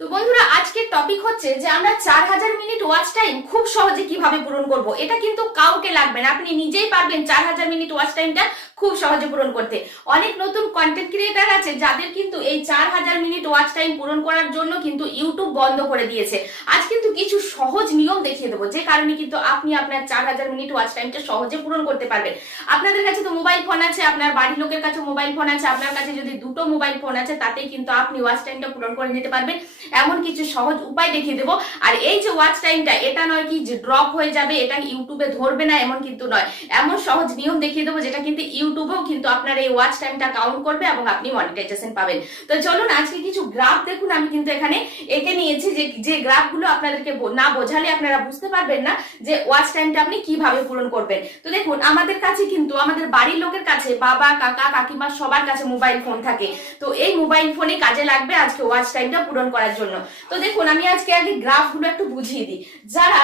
তো বন্ধুরা, আজকের টপিক হচ্ছে যে আমরা 4000 মিনিট ওয়াচ টাইম খুব সহজে কিভাবে পূরণ করব। এটা কিন্তু কাউকে লাগবে না, আপনি নিজেই পারবেন 4000 মিনিট ওয়াচ টাইমটা খুব সহজে পূরণ করতে। অনেক নতুন কন্টেন্ট ক্রিয়েটার আছে যাদের কিন্তু এই 4000 মিনিট ওয়াচ টাইম পূরণ করার জন্য কিন্তু ইউটিউব বন্ধ করে দিয়েছে। আজ কিন্তু কিছু সহজ নিয়ম দেখিয়ে দেবো, যে কারণে কিন্তু আপনি আপনার 4000 মিনিট ওয়াচ টাইমটা সহজে পূরণ করতে পারবেন। আপনাদের কাছে তো মোবাইল ফোন আছে, আপনার বাড়ির লোকের কাছে মোবাইল ফোন আছে, আপনার কাছে যদি দুটো মোবাইল ফোন আছে তাতেই কিন্তু আপনি ওয়াচ টাইমটা পূরণ করে নিতে পারবেন। এমন কিছু সহজ উপায় দেখিয়ে দেবো। আর এই যে ওয়াচ টাইমটা, এটা নয় কি যে ড্রপ হয়ে যাবে, এটা ইউটিউবে ধরবে না, এমন কিন্তু নয়। এমন সহজ নিয়ম দেখিয়ে দেবো যেটা কিন্তু ইউটিউবেও কিন্তু আপনার এই ওয়াচ টাইমটা কাউন্ট করবে এবং আপনি মনিটাইজেশন পাবেন। তো চলুন আজকে কিছু গ্রাফ দেখুন। আমি কিন্তু এখানে এঁকে নিয়েছি, যে গ্রাফগুলো আপনাদেরকে না বোঝালে আপনারা বুঝতে পারবেন না যে ওয়াচ টাইমটা আপনি কিভাবে পূরণ করবেন। তো দেখুন, আমাদের কাছে কিন্তু আমাদের বাড়ির লোকের কাছে, বাবা কাকা কাকিমা সবার কাছে মোবাইল ফোন থাকে। তো এই মোবাইল ফোনে কাজে লাগবে আজকে ওয়াচ টাইমটা পূরণ করার জন্য। তো দেখুন, আমি আজকে আগে গ্রাফগুলো একটু বুঝিয়ে দিই। যারা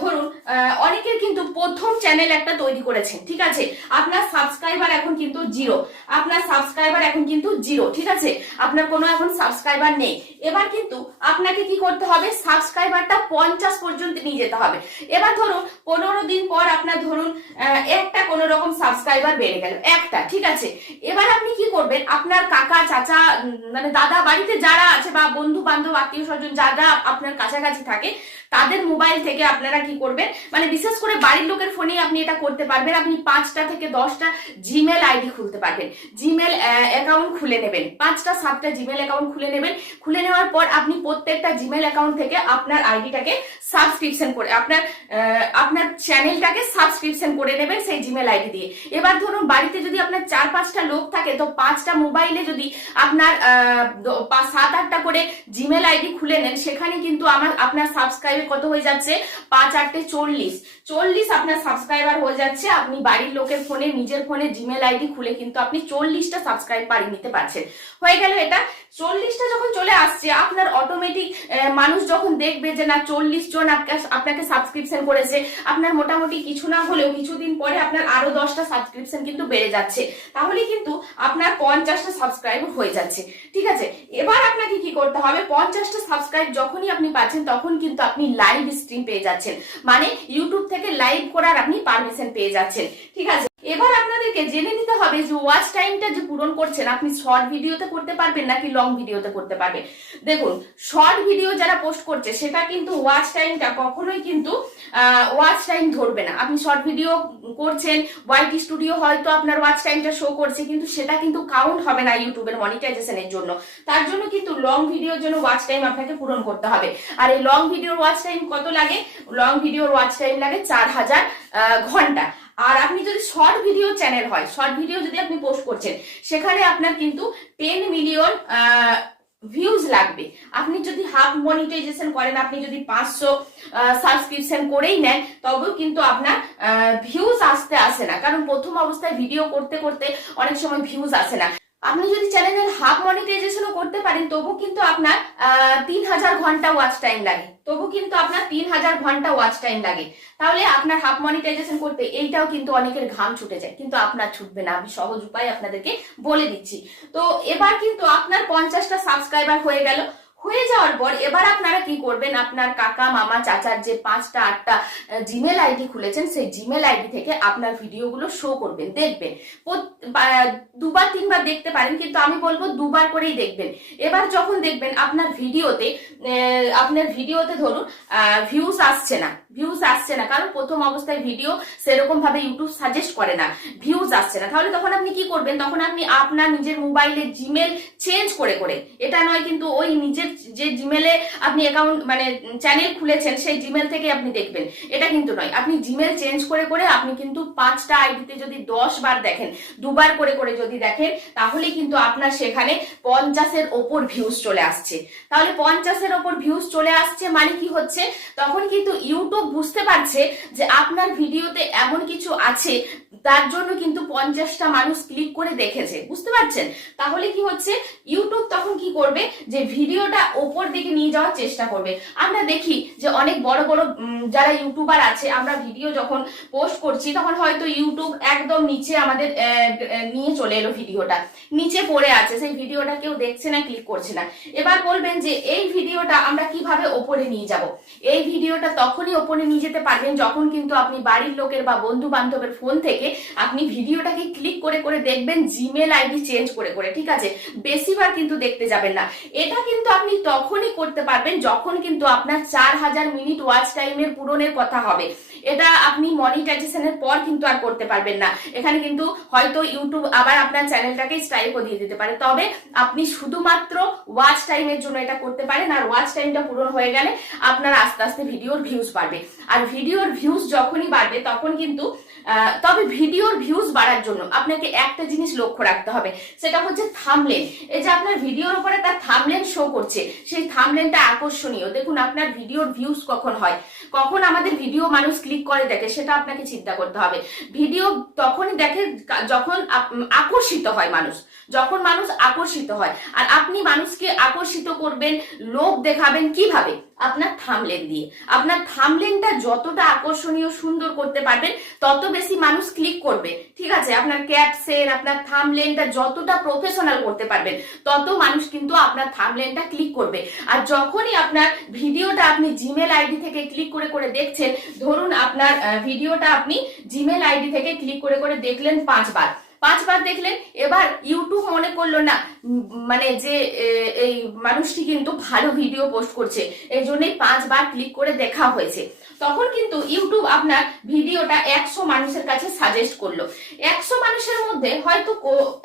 ধরুন অনেকের কিন্তু প্রথম চ্যানেল একটা তৈরি করেছেন, ঠিক আছে, আপনার সাবস্ক্রাইবার এখন কিন্তু জিরো, ঠিক আছে, আপনার কোনো এখন সাবস্ক্রাইবার নেই। এবার কিন্তু আপনাকে কি করতে হবে, সাবস্ক্রাইবারটা 50 পর্যন্ত নিয়ে যেতে হবে। এবার ধরুন 15 দিন পর আপনার ধরুন একটা কোনো রকম সাবস্ক্রাইবার বেড়ে গেল, একটা, ঠিক আছে। এবার আপনি কি করবেন, আপনার কাকা চাচা মানে দাদা বাড়িতে যারা আছে বা বন্ধু বান্ধব আত্মীয় স্বজন যারা আপনার কাছাকাছি থাকে তাদের মোবাইল থেকে আপনারা কি করবেন, মানে বিশেষ করে বাড়ির লোকের ফোনে আপনি এটা করতে পারবেন। আপনি 5টা থেকে 10টা জিমেল আইডি খুলতে পারবেন, জিমেল অ্যাকাউন্ট খুলে নেবেন, 5টা 7টা জিমেল অ্যাকাউন্ট খুলে নেবেন। খুলে নেওয়ার পর আপনি প্রত্যেকটা জিমেল অ্যাকাউন্ট থেকে আপনার আইডিটাকে সাবস্ক্রিপশন করে আপনার চ্যানেলটাকে সাবস্ক্রিপশন করে নেবেন সেই জিমেল আইডি দিয়ে। এবার ধরুন বাড়িতে যদি আপনার 4-5টা লোক থাকে, তো 5টা মোবাইলে যদি আপনার 7-8টা করে জিমেল আইডি খুলে নেন, সেখানে কিন্তু আপনার সাবস্ক্রাইবার কত হয়ে যাচ্ছে, 5-8 40 আপনার সাবস্ক্রাইবার হয়ে যাচ্ছে। আপনি বাড়ির লোকের ফোনে, নিজের ফোনে জিমেল আইডি খুলে কিন্তু আপনি 40টা সাবস্ক্রাইব বাড়িয়ে নিতে পারছেন। হয়ে গেল এটা। 40টা যখন চলে আসছে, আপনার অটোমেটিক মানুষ যখন দেখবে যে না 40 জন আপনাকে সাবস্ক্রিপশন করেছে, আপনার মোটামুটি কিছু না হলেও কিছুদিন পরে আপনার আরো 10টা সাবস্ক্রিপশন কিন্তু বেড়ে যাচ্ছে, তাহলে কিন্তু আপনার 50টা সাবস্ক্রাইব হয়ে যাচ্ছে, ঠিক আছে। এবার আপনাকে কি করতে হবে, 50টা সাবস্ক্রাইব যখনই আপনি পাচ্ছেন তখন কিন্তু আপনি লাইভ স্ট্রিম পেয়ে যাচ্ছেন, মানে ইউটিউব থেকে লাইভ করার আপনি পারমিশন পেয়ে যাচ্ছেন, ঠিক আছে। এবার আপনাদেরকে জেনে নিতে হবে যে ওয়াচ টাইমটা যে পূরণ করছেন আপনি শর্ট ভিডিওতে করতে পারবেন নাকি লং ভিডিওতে করতে পারবেন। দেখুন, শর্ট ভিডিও যারা পোস্ট করছে সেটা কিন্তু ওয়াচ টাইমটা কখনোই কিন্তু ওয়াচ টাইম ধরবে না। আপনি শর্ট ভিডিও করছেন, ওয়াইটি স্টুডিও হয়তো আপনার ওয়াচ টাইমটা শো করছে, কিন্তু সেটা কিন্তু কাউন্ট হবে না ইউটিউবের মনিটাইজেশনের জন্য। তার জন্য কিন্তু লং ভিডিওর জন্য ওয়াচ টাইম আপনাকে পূরণ করতে হবে। আর এই লং ভিডিওর ওয়াচ টাইম কত লাগে, লং ভিডিওর ওয়াচ টাইম লাগে 4000 ঘন্টা। আর আপনি যদি শর্ট ভিডিও চ্যানেল হয়, শর্ট ভিডিও যদি আপনি পোস্ট করছেন, সেখানে আপনার কিন্তু 10 মিলিয়ন ভিউজ লাগবে। আপনি যদি হাফ মনিটাইজেশন করেন, আপনি যদি 500 সাবস্ক্রিপশন করেই নেন, তবেও কিন্তু আপনার ভিউজ আসে না, কারণ প্রথম অবস্থায় ভিডিও করতে করতে অনেক সময় ভিউজ আসে না। আপনি যদি চ্যানেলের হাফ মনিটাইজেশনও করতে পারেন, তবু কিন্তু আপনার 3000 ঘন্টা ওয়াচ টাইম লাগে, তাহলে আপনার হাফ মনিটাইজেশন করতে এইটাও কিন্তু অনেকের ঘাম ছুটে যায়, কিন্তু আপনার ছুটবে না। আমি সহজ উপায় আপনাদেরকে বলে দিচ্ছি। তো এবার কিন্তু আপনার 50টা সাবস্ক্রাইবার হয়ে যাওয়ার পর এবার আপনারা কি করবেন, আপনার কাকা মামা চাচার যে 5টা 8টা জিমেল আইডি খুলেছেন, সেই জিমেল আইডি থেকে আপনার ভিডিওগুলো শো করবেন, দেখবেন। 2-3বার দেখতে পারেন, কিন্তু আমি বলবো 2বার করেই দেখবেন। এবার যখন দেখবেন আপনার ভিডিওতে ধরুন ভিউজ আসছে না, কারণ প্রথম অবস্থায় ভিডিও সেরকম ভাবে ইউটিউব সাজেস্ট করে না, ভিউজ আসছে না। তাহলে তখন আপনি কি করবেন, তখন আপনি আপনার নিজের মোবাইলে জিমেল চেঞ্জ করে, এটা নয় কিন্তু ওই নিজের যে জিমেলে আপনি অ্যাকাউন্ট মানে চ্যানেল খুলেছেন সেই জিমেল থেকে আপনি দেখবেন, এটা কিন্তু নয়। আপনি জিমেল চেঞ্জ করে আপনি কিন্তু 5টা আইডিতে যদি 10 বার দেখেন, 2বার করে যদি দেখেন, তাহলে কিন্তু আপনার সেখানে 50-এর ওপর ভিউজ চলে আসছে। তাহলে 50-এর ওপর ভিউজ চলে আসছে মানে কি হচ্ছে, তখন কিন্তু ইউটিউব বুঝতে পারছে যে আপনার ভিডিওতে এমন কিছু আছে, তার জন্য কিন্তু 50টা মানুষ ক্লিক করে দেখেছে, বুঝতে পারছেন। তাহলে কি হচ্ছে, ইউটিউব তখন কি করবে, যে ভিডিওটা ওপর দিকে নিয়ে যাওয়ার চেষ্টা করবে। আমরা দেখি যে অনেক বড় বড় যারা ইউটিউবার আছে, আমরা ভিডিও যখন পোস্ট করছি তখন হয়তো ইউটিউব একদম নিচে আমাদের নিয়ে চলে এলো, ভিডিওটা নিচে পড়ে আছে, সেই ভিডিওটা কেউ দেখছে না, ক্লিক করছে না। এবার বলবেন যে এই ভিডিওটা ভিডিওটা আমরা কিভাবে ওপরে নিয়ে যাব। এই ভিডিওটা তখনই ওপরে নিয়ে যেতে পারবেন যখন কিন্তু আপনি বাড়ির লোকের বা বন্ধু বান্ধবের ফোন থেকে আপনি ভিডিওটাকে ক্লিক করে করে দেখবেন, জিমেল আইডি চেঞ্জ করে করে, ঠিক আছে? বেশিবার কিন্তু দেখতে যাবেন না। এটা কিন্তু আপনি তখনই করতে পারবেন যখন কিন্তু আপনার 4000 মিনিট ওয়াচ টাইমের পূরণের কথা হবে। এটা আপনি মনিটাইজেশনের পর কিন্তু আর করতে পারবেন না। এখানে কিন্তু হয়তো ইউটিউব আবার আপনার চ্যানেলটাকে স্ট্রাইকও দিয়ে দিতে পারে। তবে আপনি শুধুমাত্র ওয়াচ টাইমের জন্য এটা করতে পারেন, আর ওয়াচ টাইমটা পূরণ হয়ে গেলে আপনার আস্তে আস্তে ভিডিওর ভিউজ বাড়বে। আর ভিডিওর ভিউজ যখনই বাড়বে তখন কিন্তু তবে ভিডিওর ভিউজ বাড়ার জন্য আপনাকে একটা জিনিস লক্ষ্য রাখতে হবে, সেটা হচ্ছে থাম্বনেল। এই যে আপনার ভিডিওর উপরে তার থাম্বনেল শো করছে, সেই থাম্বনেলটা আকর্ষণীয়। দেখুন আপনার ভিডিওর ভিউজ কখন হয়, কখন আমাদের ভিডিও মানুষ ক্লিক করে দেখে, সেটা আপনাকে চিন্তা করতে হবে। ভিডিও তখনই দেখে যখন আকর্ষিত হয় মানুষ, যখন মানুষ আকর্ষিত হয়। আর আপনি মানুষকে আকর্ষিত করবেন, লোভ দেখাবেন কিভাবে? আপনার থাম্বনেল দিয়ে। আপনার থাম্বনেলটা যতটা আকর্ষণীয় সুন্দর করতে পারবেন তত বেশি মানুষ ক্লিক করবে, ঠিক আছে? আপনার ক্যাপশন, আপনার থাম্বনেলটা যতটা প্রফেশনাল করতে পারবেন তত মানুষ কিন্তু আপনার থাম্বনেলটা ক্লিক করবে। আর যখনই আপনার ভিডিওটা আপনি জিমেল আইডি থেকে ক্লিক করে করে দেখছেন, ধরুন আপনার ভিডিওটা আপনি জিমেল আইডি থেকে ক্লিক করে করে দেখলেন 5 বার দেখলেন, এবার ইউটিউব মনে করলো না মানে যে এই মানুষটি কিন্তু ভালো ভিডিও পোস্ট করছে, এই জন্যই 5 বার ক্লিক করে দেখা হয়েছে। তখন কিন্তু ইউটিউব আপনার ভিডিওটা 100 মানুষের কাছে সাজেস্ট করলো। 100 মানুষের মধ্যে হয়তো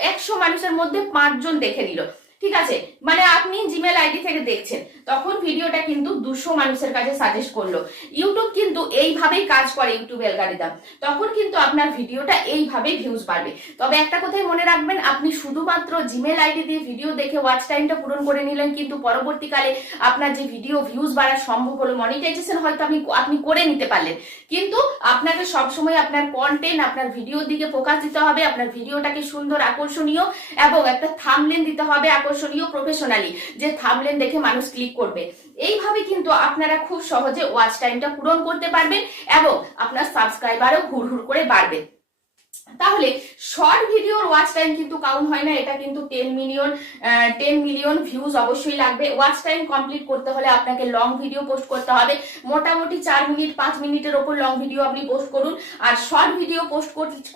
100 মানুষের মধ্যে 5 জন দেখে নিল, ঠিক আছে? মানে আপনি জিমেল আইডি থেকে দেখছেন, তখন ভিডিওটা কিন্তু 200 মানুষের কাছে সাজেস্ট করলো। ইউটিউব কিন্তু এইভাবেই কাজ করে, ইউটিউব অ্যালগরিদম। তখন কিন্তু আপনার ভিডিওটা এইভাবেই ভিউজ বাড়বে। তবে একটা কথাই মনে রাখবেন, আপনি শুধুমাত্র জিমেল আইডি দিয়ে ভিডিও দেখে ওয়াচ টাইমটা পূরণ করে নিলেন, কিন্তু পরবর্তীকালে আপনার যে ভিডিও ভিউজ বাড়া সম্ভব হলো, মনিটাইজেশন হয়তো আপনি করে নিতে পারলেন, কিন্তু আপনাকে সবসময় আপনার কন্টেন্ট, আপনার ভিডিওর দিকে ফোকাস দিতে হবে। আপনার ভিডিওটাকে সুন্দর, আকর্ষণীয় এবং একটা থাম্বনেল দিতে হবে আকর্ষণীয়, প্রফেশনালি, যে থাম্বনেল দেখে মানুষ ক্লিক করবে। এইভাবে কিন্তু আপনারা খুব সহজে ওয়াচ টাইমটা পূরণ করতে পারবেন এবং আপনার সাবস্ক্রাইবারও হুড় করে বাড়বে। তাহলে শর্ট ভিডিওর ওয়াচ টাইম কিন্তু কাউন্ট হয় না, এটা কিন্তু 10 মিলিয়ন ভিউজ অবশ্যই লাগবে। ওয়াচ টাইম কমপ্লিট করতে হলে আপনাকে লং ভিডিও পোস্ট করতে হবে। মোটামুটি 4 মিনিট 5 মিনিটের ওপর লং ভিডিও আপনি পোস্ট করুন। আর শর্ট ভিডিও পোস্ট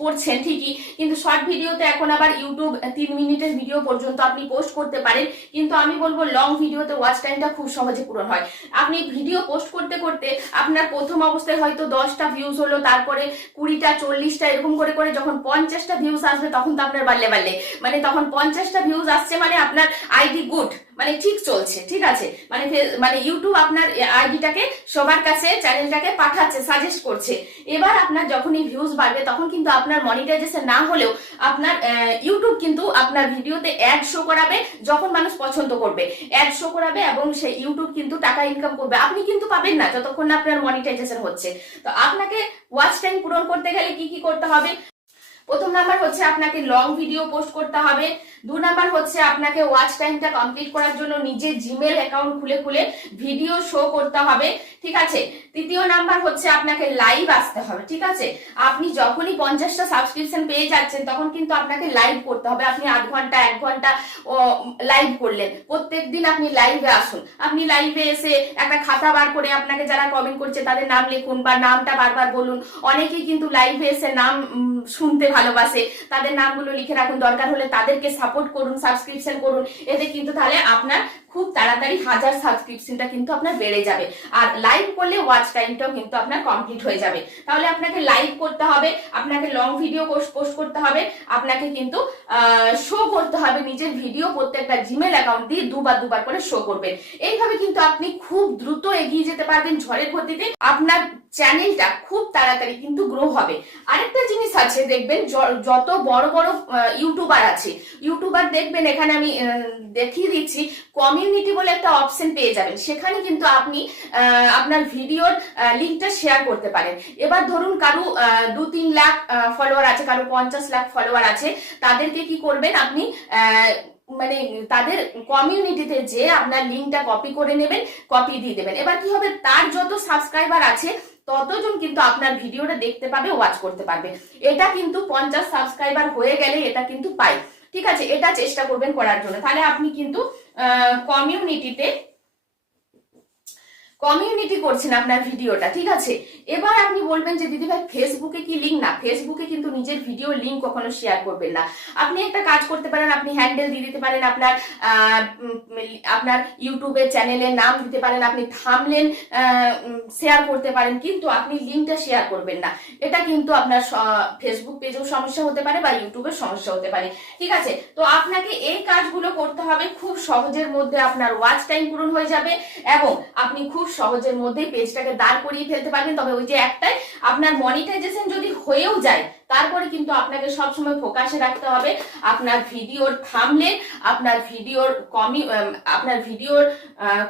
করছেন ঠিকই, কিন্তু শর্ট ভিডিওতে এখন আবার ইউটিউব 3 মিনিটের ভিডিও পর্যন্ত আপনি পোস্ট করতে পারেন, কিন্তু আমি বলবো লং ভিডিওতে ওয়াচ টাইমটা খুব সহজে পূরণ হয়। আপনি ভিডিও পোস্ট করতে করতে আপনার প্রথম অবস্থায় হয়তো 10টা ভিউজ হলো, তারপরে 20টা 40টা এরকম করে করে যখন 50টা ভিউজ আসবে তখন তো আপনার বাড়লে মানে তখন 50টা ভিউজ আসছে মানে আপনার আইডি গুড, মানে ঠিক চলছে, ঠিক আছে? মানে ইউটিউব আপনার আইডিটাকে সবার কাছে, চ্যানেলটাকে পাঠাচ্ছে, সাজেস্ট করছে। এবার আপনার যখনই ভিউজ বাড়বে তখন কিন্তু আপনার মনিটাইজেশন না হলেও আপনার ইউটিউব কিন্তু আপনার ভিডিওতে অ্যাড শো করাবে, যখন মানুষ পছন্দ করবে অ্যাড শো করাবে এবং সেই ইউটিউব কিন্তু টাকা ইনকাম করবে। আপনি কিন্তু পাবেন না যতক্ষণ না আপনার মনিটাইজেশন হচ্ছে। তো আপনাকে ওয়াচ টাইম পূরণ করতে গেলে কি কি করতে হবে? প্রথম নাম্বার হচ্ছে আপনাকে লং ভিডিও পোস্ট করতে হবে। 2 নাম্বার হচ্ছে আপনাকে ওয়াচ টাইমটা কমপ্লিট করার জন্য নিজের জিমেল অ্যাকাউন্ট খুলে খুলে ভিডিও শো করতে হবে, ঠিক আছে? 3য় নাম্বার হচ্ছে আপনাকে লাইভ আসতে হবে, ঠিক আছে? আপনি যখনই 50টা সাবস্ক্রিপশন পেয়ে যাচ্ছেন তখন কিন্তু আপনাকে লাইভ করতে হবে। আপনি 8 ঘন্টা 1 ঘন্টা লাইভ করলেন, প্রত্যেকদিন আপনি লাইভে আসুন। আপনি লাইভে এসে একটা খাতা বার করে আপনাকে যারা কমেন্ট করছে তাদের নাম লিখুন বা নামটা বারবার বলুন। অনেকেই কিন্তু লাইভে এসে নাম শুনতে ভালোবাসে, তাদের নামগুলো লিখে রাখুন। দরকার হলে তাদেরকে সাপোর্ট করুন, সাবস্ক্রিপশন করুন। এতে কিন্তু তাহলে আপনার খুব তাড়াতাড়ি 1000 সাবস্ক্রিপশনটা কিন্তু আপনার বেড়ে যাবে। আর লাইভ করলে ওয়াচ টাইমটাও কিন্তু আপনার কমপ্লিট হয়ে যাবে। তাহলে আপনাকে লাইভ করতে হবে, আপনাকে লং ভিডিও পোস্ট করতে হবে, আপনাকে কিন্তু শো করতে হবে নিজের ভিডিও প্রত্যেকটা জিমেল অ্যাকাউন্ট দিয়ে দুবার করে শো করবেন। এইভাবে কিন্তু আপনি খুব দ্রুত এগিয়ে যেতে পারবেন ঝড়ের গতিতে। আপনার চ্যানেলটা খুব তাড়াতাড়ি কিন্তু গ্রো হবে। আরেকটা জিনিস আছে, দেখবেন যত বড় বড় ইউটিউবার আছে, ইউটিউবার দেখবেন এখানে আমি দেখিয়ে দিচ্ছি, কমিউনিটি বলে একটা অপশন পেয়ে যাবেন। সেখানে কিন্তু আপনি আপনার ভিডিওর লিঙ্কটা শেয়ার করতে পারেন। এবার ধরুন কারো 2-3 লাখ ফলোয়ার আছে, কারো 50 লাখ ফলোয়ার আছে, তাদেরকে কি করবেন আপনি মানে তাদের কমিউনিটিতে যে আপনার লিঙ্কটা কপি করে নেবেন, কপি দিয়ে দেবেন। এবার কি হবে, তার যত সাবস্ক্রাইবার আছে ততজন কিন্তু আপনার ভিডিওটা দেখতে পাবে, ওয়াচ করতে পারবে। এটা কিন্তু 50 সাবস্ক্রাইবার হয়ে গেলে এটা কিন্তু পাই, ঠিক আছে? এটা চেষ্টা করবেন করার জন্য। তাহলে আপনি কিন্তু কমিউনিটিতে কমিউনিটি করছেন আপনার ভিডিওটা, ঠিক আছে। এবার আপনি বলবেন যে দিদি ভাই ফেসবুকে কি লিঙ্ক, না ফেসবুকে কিন্তু নিজের ভিডিও লিঙ্ক কখনো শেয়ার করবেন না। আপনি একটা কাজ করতে পারেন, আপনি হ্যান্ডেল দিয়ে দিতে পারেন, আপনার ইউটিউবের চ্যানেলের নাম দিতে পারেন, আপনি থাম্বনেল শেয়ার করতে পারেন, কিন্তু আপনি লিঙ্কটা শেয়ার করবেন না। এটা কিন্তু আপনার ফেসবুক পেজেও সমস্যা হতে পারে বা ইউটিউবের সমস্যা হতে পারে, ঠিক আছে। তো আপনাকে এই কাজগুলো করতে হবে, খুব সহজের মধ্যে আপনার ওয়াচ টাইম পূরণ হয়ে যাবে এবং আপনি খুব সহজের মধ্যেই পেজটাকে দাঁড় করিয়ে ফেলতে পারবেন। তবে ওই যে একটাই, আপনার মনিটাইজেশন যদি হয়েও যায় তারপরে কিন্তু আপনাকে সবসময় ফোকাসে রাখতে হবে আপনার ভিডিওর থাম্বনেল, আপনার ভিডিওর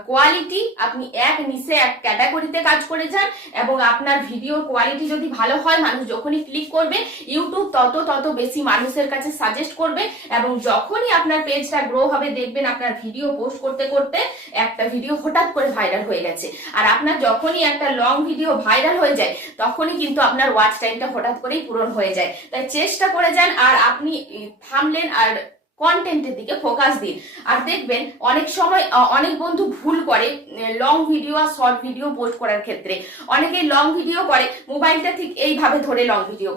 কোয়ালিটি। আপনি এক নিচে এক ক্যাটাগরিতে কাজ করে যান এবং আপনার ভিডিওর কোয়ালিটি যদি ভালো হয়, মানুষ যখনই ক্লিক করবে ইউটিউব তত বেশি মানুষের কাছে সাজেস্ট করবে এবং যখনই আপনার পেজটা গ্রো হবে দেখবেন আপনার ভিডিও পোস্ট করতে করতে একটা ভিডিও হঠাৎ করে ভাইরাল হয়ে গেছে। আর আপনার যখনই একটা লং ভিডিও ভাইরাল হয়ে যায় তখনই কিন্তু আপনার ওয়াচ টাইমটা হঠাৎ করেই পূরণ হয়ে যায়। তাই চেষ্টা করে যান আর আপনি থাম্বনেল আর কন্টেন্টের দিকে ফোকাস দিন। আর দেখবেন অনেক সময় অনেক বন্ধু ভুল করে লং ভিডিও আর শর্ট ভিডিও পোস্ট করার ক্ষেত্রে। অনেকে লং ভিডিও করে, মোবাইলটা ঠিক এইভাবে ধরে লং ভিডিও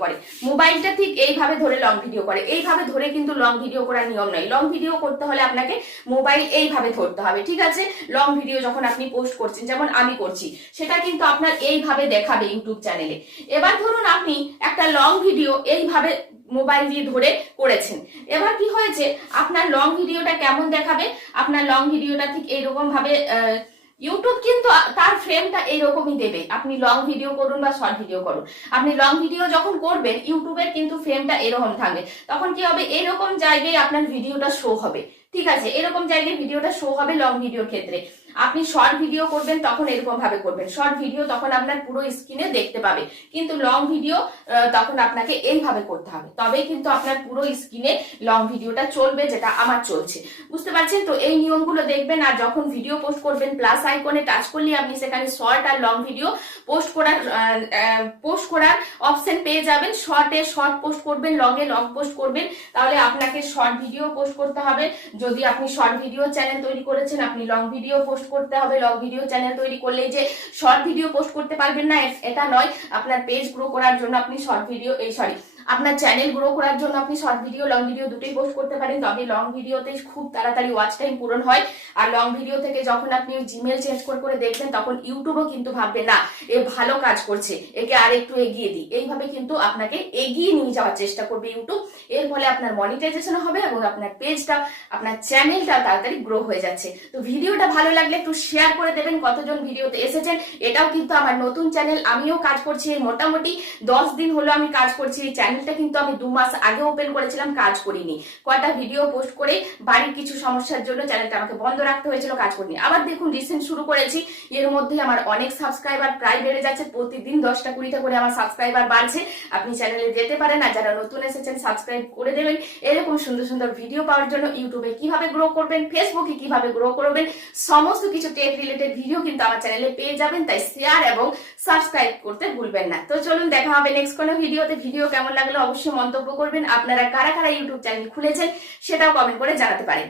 করে, এইভাবে ধরে কিন্তু লং ভিডিও করার নিয়ম নয়। লং ভিডিও করতে হলে আপনাকে মোবাইল এইভাবে ধরতে হবে, ঠিক আছে। লং ভিডিও যখন আপনি পোস্ট করছেন, যেমন আমি করছি, সেটা কিন্তু আপনার এইভাবে দেখাবে ইউটিউব চ্যানেলে। এবার ধরুন আপনি একটা লং ভিডিও এইভাবে মোবাইল দিয়ে ধরে করেছেন, এবার কি হয়েছে, আপনার লং ভিডিওটা কেমন দেখাবে, আপনার লং ভিডিওটা ঠিক এইরকম ভাবে ইউটিউব কিন্তু তার ফ্রেমটা এইরকমই দেবে। আপনি লং ভিডিও করুন বা শর্ট ভিডিও করুন, আপনি লং ভিডিও যখন করবেন ইউটিউবের কিন্তু ফ্রেমটা এরকম থাকবে। তখন কি হবে, এরকম জায়গায় আপনার ভিডিওটা শো হবে, ঠিক আছে। এরকম জায়গায় ভিডিওটা শো হবে লং ভিডিওর ক্ষেত্রে। আপনি শর্ট ভিডিও করবেন তখন এরকম ভাবে করবেন, শর্ট ভিডিও তখন আপনার পুরো স্ক্রিনে দেখতে পাবে, কিন্তু লং ভিডিও তখন আপনাকে এইভাবে করতে হবে, তবেই কিন্তু আপনার পুরো স্ক্রিনে লং ভিডিওটা চলবে, যেটা আমার চলছে, বুঝতে পারছেন তো। এই নিয়মগুলো দেখবেন। আর যখন ভিডিও পোস্ট করবেন প্লাস আইকনে টাচ করলে আপনি সেখানে শর্ট আর লং ভিডিও পোস্ট করার অপশন পেয়ে যাবেন। শর্টে শর্ট পোস্ট করবেন, লং এ লং পোস্ট করবেন, তাহলে আপনাকে শর্ট ভিডিও পোস্ট করতে হবে। যদি আপনি শর্ট ভিডিও চ্যানেল তৈরি করেছেন, আপনি লং ভিডিও পোস্ট করতে হবে। লং ভিডিও চ্যানেল তৈরি করলেই যে শর্ট ভিডিও পোস্ট করতে পারবেন না এটা নয়। আপনার পেজ গ্রো করার জন্য আপনি আপনার চ্যানেল গ্রো করার জন্য আপনি শর্ট ভিডিও লং ভিডিও দুটোই পোস্ট করতে পারেন। তবে লং ভিডিওতে খুব তাড়াতাড়ি ওয়াচ টাইম পূরণ হয়। আর লং ভিডিও থেকে যখন আপনি জিমেল চেঞ্জ করে দেখবেন তখন ইউটিউবও কিন্তু ভাববে না এ ভালো কাজ করছে, একে আর একটু এগিয়ে দিই। এইভাবে কিন্তু আপনাকে এগিয়ে নিয়ে যাওয়ার চেষ্টা করবে ইউটিউব। এর ফলে আপনার মনিটাইজেশন হবে এবং আপনার পেজটা, আপনার চ্যানেলটা তাড়াতাড়ি গ্রো হয়ে যাচ্ছে। তো ভিডিওটা ভালো লাগলে একটু শেয়ার করে দেবেন। কতজন ভিডিওতে এসেছেন, এটাও কিন্তু আমার নতুন চ্যানেল, আমিও কাজ করছি। মোটামুটি 10 দিন হলো আমি কাজ করছি। এই চ্যানেলটা কিন্তু আমি 2 মাস আগে ওপেন করেছিলাম, কাজ করিনি। কয়টা ভিডিও পোস্ট করে বাড়ির কিছু সমস্যার জন্য চ্যানেলটা আমাকে বন্ধ রাখতে হয়েছিল, কাজ করিনি। আবার দেখুন রিসেন্ট শুরু করেছি, এর মধ্যে আমার অনেক সাবস্ক্রাইবার প্রায় বেড়ে যাচ্ছে। প্রতিদিন 10টা 20টা করে আমার সাবস্ক্রাইবার বাড়ছে। আপনি চ্যানেলে যেতে পারেন, আর যারা নতুন এসেছেন সাবস্ক্রাইব করে দেবেন। এরকম সুন্দর সুন্দর ভিডিও পাওয়ার জন্য ইউটিউবে কিভাবে গ্রো করবেন, ফেসবুকে কিভাবে গ্রো করবেন, সমস্ত কিছু টেক রিলেটেড ভিডিও কিন্তু আমার চ্যানেলে পেয়ে যাবেন। তাই শেয়ার এবং সাবস্ক্রাইব করতে ভুলবেন না। তো চলুন দেখা হবে নেক্সট কোনো ভিডিওতে। ভিডিও কেমন লাগলো অবশ্যই মন্তব্য করবেন। আপনারা কারা কারা ইউটিউব চ্যানেল খুলেছেন সেটাও কমেন্ট করে জানাতে পারেন।